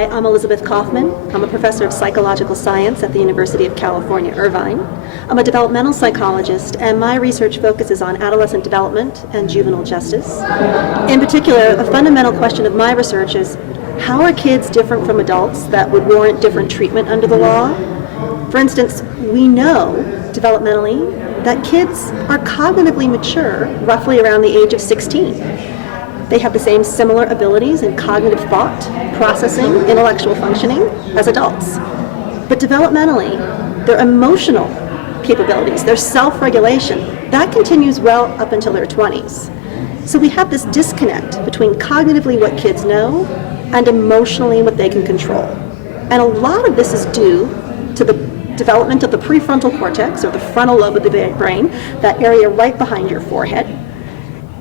Hi, I'm Elizabeth Cauffman. I'm a professor of psychological science at the University of California, Irvine. I'm a developmental psychologist, and my research focuses on adolescent development and juvenile justice. In particular, a fundamental question of my research is, how are kids different from adults that would warrant different treatment under the law? For instance, we know, developmentally, that kids are cognitively mature roughly around the age of 16. They have the same similar abilities in cognitive thought, processing, intellectual functioning as adults. But developmentally, their emotional capabilities, their self-regulation, that continues well up until their 20s. So we have this disconnect between cognitively what kids know and emotionally what they can control. And a lot of this is due to the development of the prefrontal cortex, or the frontal lobe of the brain, that area right behind your forehead.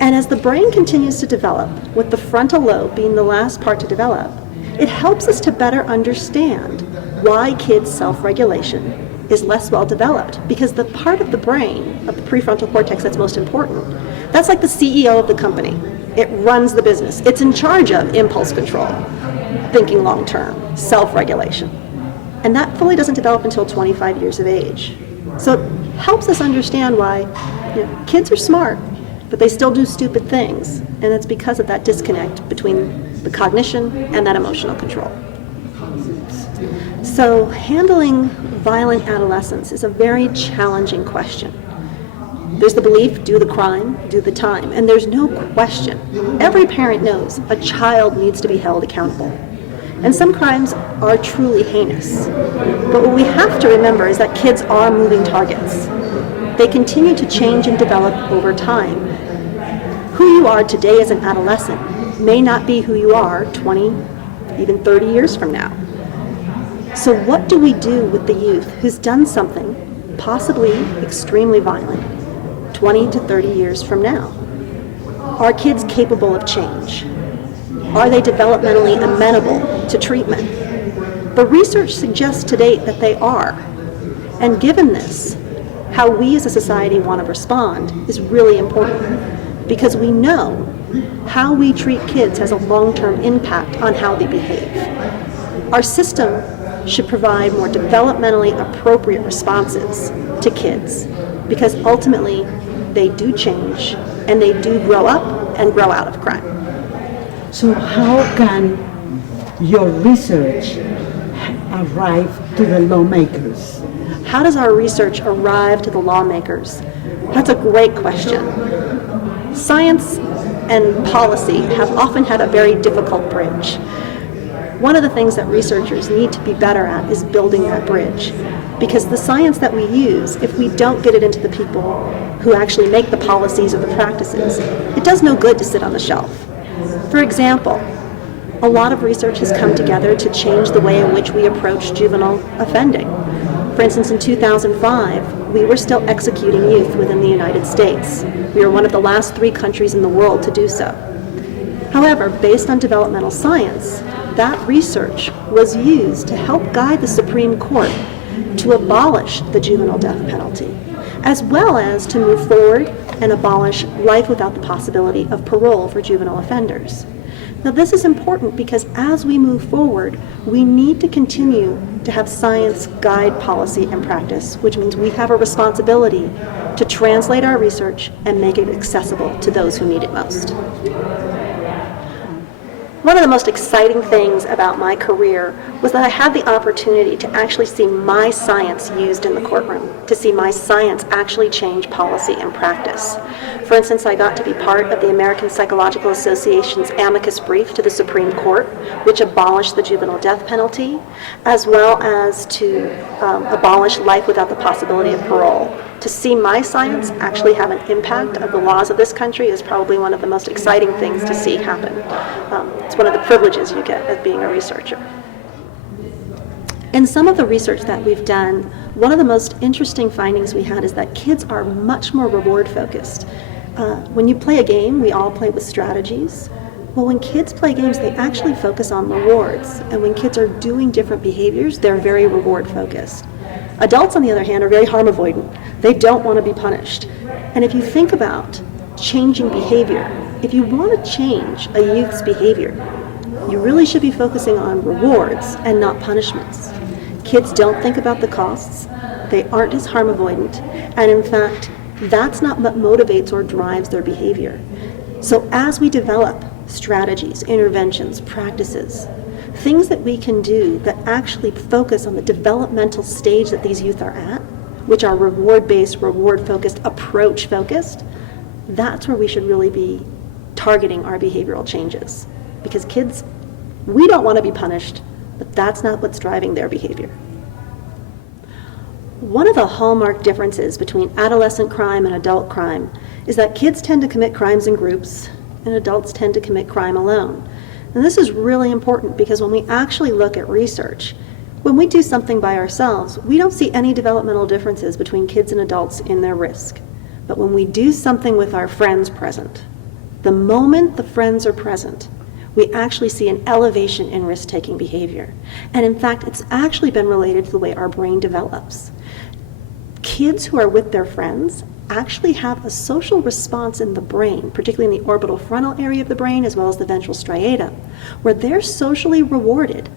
And as the brain continues to develop, with the frontal lobe being the last part to develop, it helps us to better understand why kids' self-regulation is less well developed. Because the part of the brain, of the prefrontal cortex that's most important, that's like the CEO of the company. It runs the business. It's in charge of impulse control, thinking long-term, self-regulation. And that fully doesn't develop until 25 years of age. So it helps us understand why kids are smart, but they still do stupid things, and it's because of that disconnect between the cognition and that emotional control. So handling violent adolescence is a very challenging question. There's the belief, do the crime, do the time, and there's no question. Every parent knows a child needs to be held accountable. And some crimes are truly heinous. But what we have to remember is that kids are moving targets. They continue to change and develop over time. Who you are today as an adolescent may not be who you are 20, even 30 years from now. So what do we do with the youth who's done something possibly extremely violent 20 to 30 years from now? Are kids capable of change? Are they developmentally amenable to treatment? The research suggests to date that they are. And given this, how we as a society want to respond is really important, because we know how we treat kids has a long-term impact on how they behave. Our system should provide more developmentally appropriate responses to kids, because ultimately they do change and they do grow up and grow out of crime. So how can your research arrive to the lawmakers? How does our research arrive to the lawmakers? That's a great question. Science and policy have often had a very difficult bridge. One of the things that researchers need to be better at is building that bridge, because the science that we use, if we don't get it into the people who actually make the policies or the practices, it does no good to sit on the shelf. For example, a lot of research has come together to change the way in which we approach juvenile offending. For instance, in 2005, we were still executing youth within the United States. We were one of the last 3 countries in the world to do so. However, based on developmental science, that research was used to help guide the Supreme Court to abolish the juvenile death penalty, as well as to move forward and abolish life without the possibility of parole for juvenile offenders. Now, this is important because as we move forward, we need to continue to have science guide policy and practice, which means we have a responsibility to translate our research and make it accessible to those who need it most. One of the most exciting things about my career was that I had the opportunity to actually see my science used in the courtroom, to see my science actually change policy and practice. For instance, I got to be part of the American Psychological Association's amicus brief to the Supreme Court, which abolished the juvenile death penalty, as well as to abolish life without the possibility of parole. To see my science actually have an impact of the laws of this country is probably one of the most exciting things to see happen. It's one of the privileges you get as being a researcher. In some of the research that we've done, one of the most interesting findings we had is that kids are much more reward-focused. When you play a game, we all play with strategies. Well, when kids play games, they actually focus on rewards. And when kids are doing different behaviors, they're very reward-focused. Adults, on the other hand, are very harm avoidant. They don't want to be punished. And if you think about changing behavior, if you want to change a youth's behavior, You really should be focusing on rewards and not punishments. Kids don't think about the costs, they aren't as harm avoidant, and in fact, that's not what motivates or drives their behavior. So as we develop strategies, interventions, practices, things that we can do that actually focus on the developmental stage that these youth are at, which are reward-based, reward-focused, approach-focused, that's where we should really be targeting our behavioral changes. Because kids, we don't want to be punished, but that's not what's driving their behavior. One of the hallmark differences between adolescent crime and adult crime is that kids tend to commit crimes in groups and adults tend to commit crime alone. And this is really important because when we actually look at research, when we do something by ourselves, we don't see any developmental differences between kids and adults in their risk. But when we do something with our friends present, the moment the friends are present, we actually see an elevation in risk-taking behavior. And in fact, it's actually been related to the way our brain develops. Kids who are with their friends actually have a social response in the brain, particularly in the orbital frontal area of the brain as well as the ventral striatum, where they're socially rewarded,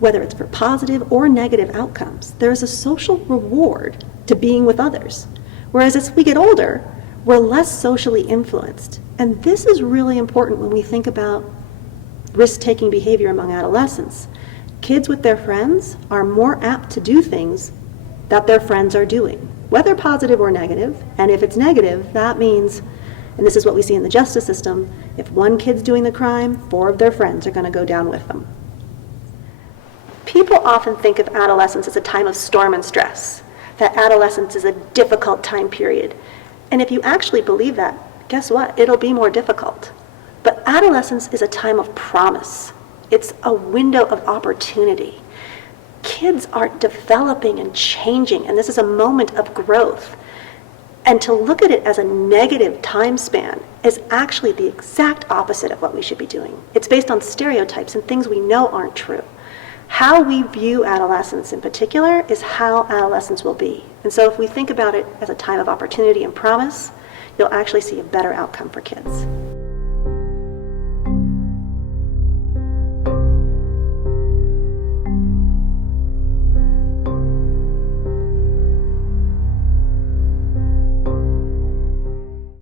whether it's for positive or negative outcomes. There is a social reward to being with others. Whereas as we get older, we're less socially influenced. And this is really important when we think about risk-taking behavior among adolescents. Kids with their friends are more apt to do things that their friends are doing, whether positive or negative. And if it's negative, that means, and this is what we see in the justice system, if one kid's doing the crime, 4 of their friends are going to go down with them. People often think of adolescence as a time of storm and stress, that adolescence is a difficult time period. And if you actually believe that, guess what? It'll be more difficult. But adolescence is a time of promise. It's a window of opportunity. Kids are developing and changing, and this is a moment of growth. And to look at it as a negative time span is actually the exact opposite of what we should be doing. It's based on stereotypes and things we know aren't true. How we view adolescence in particular is how adolescence will be. And so if we think about it as a time of opportunity and promise, you'll actually see a better outcome for kids.